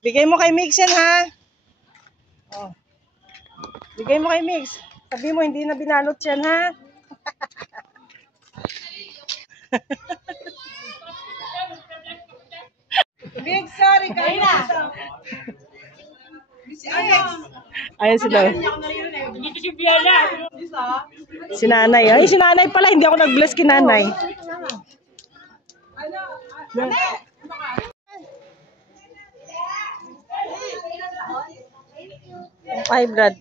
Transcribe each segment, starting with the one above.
Bigay mo kay Mix yan, ha? Oh. Bigay mo kay Mix. Sabi mo, hindi na binalot yan, ha? Mix, sorry, kayo na. Ayan si daw. Si nanay. Ay, si nanay pala. Hindi ako nag-bless kay nanay. Ay, Brad.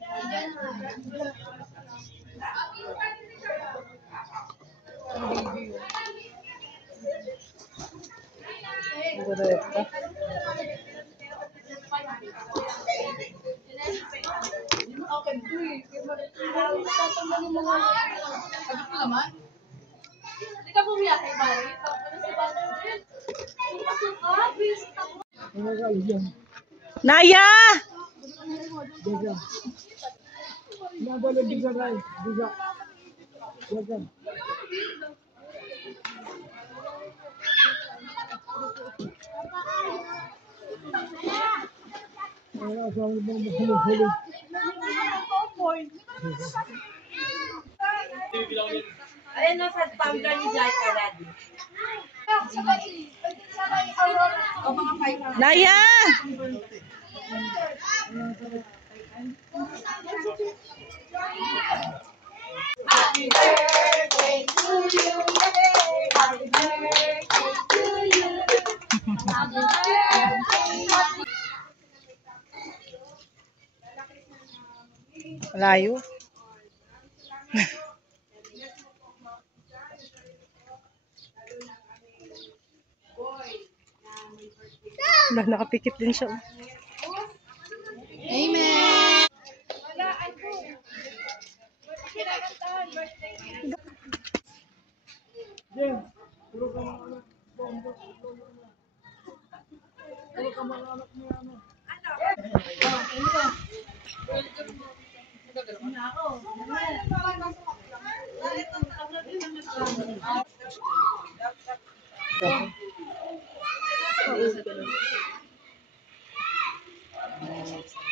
Naya! Ayan na sa tumbler ni Jack already. Naya! Happy birthday to you. Happy birthday to you. Happy birthday. Malayo. Nakapikit din siya. Amen.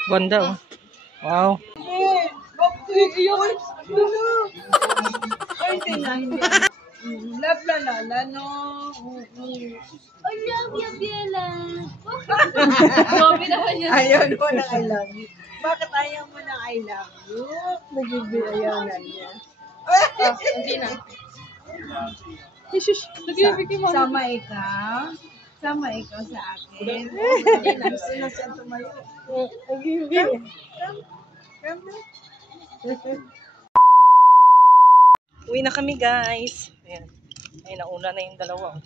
Ganda, oh. Wow. Love la la la no. I love you, Biela. Grabe naman yan. Ayaw mo ng I love you. Bakit ayaw mo ng I love you? Nagbibiyayanan niya. Hindi na. Sama ikaw. Sama ikaw sa akin. Hindi na. Gusto na siya tumayo. Uwi na kami, guys. Ayan. Ay, nauna na yung dalawa.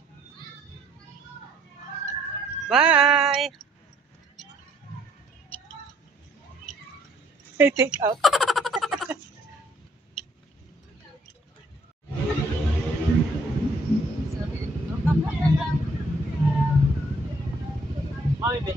Bye! Take out. Mami,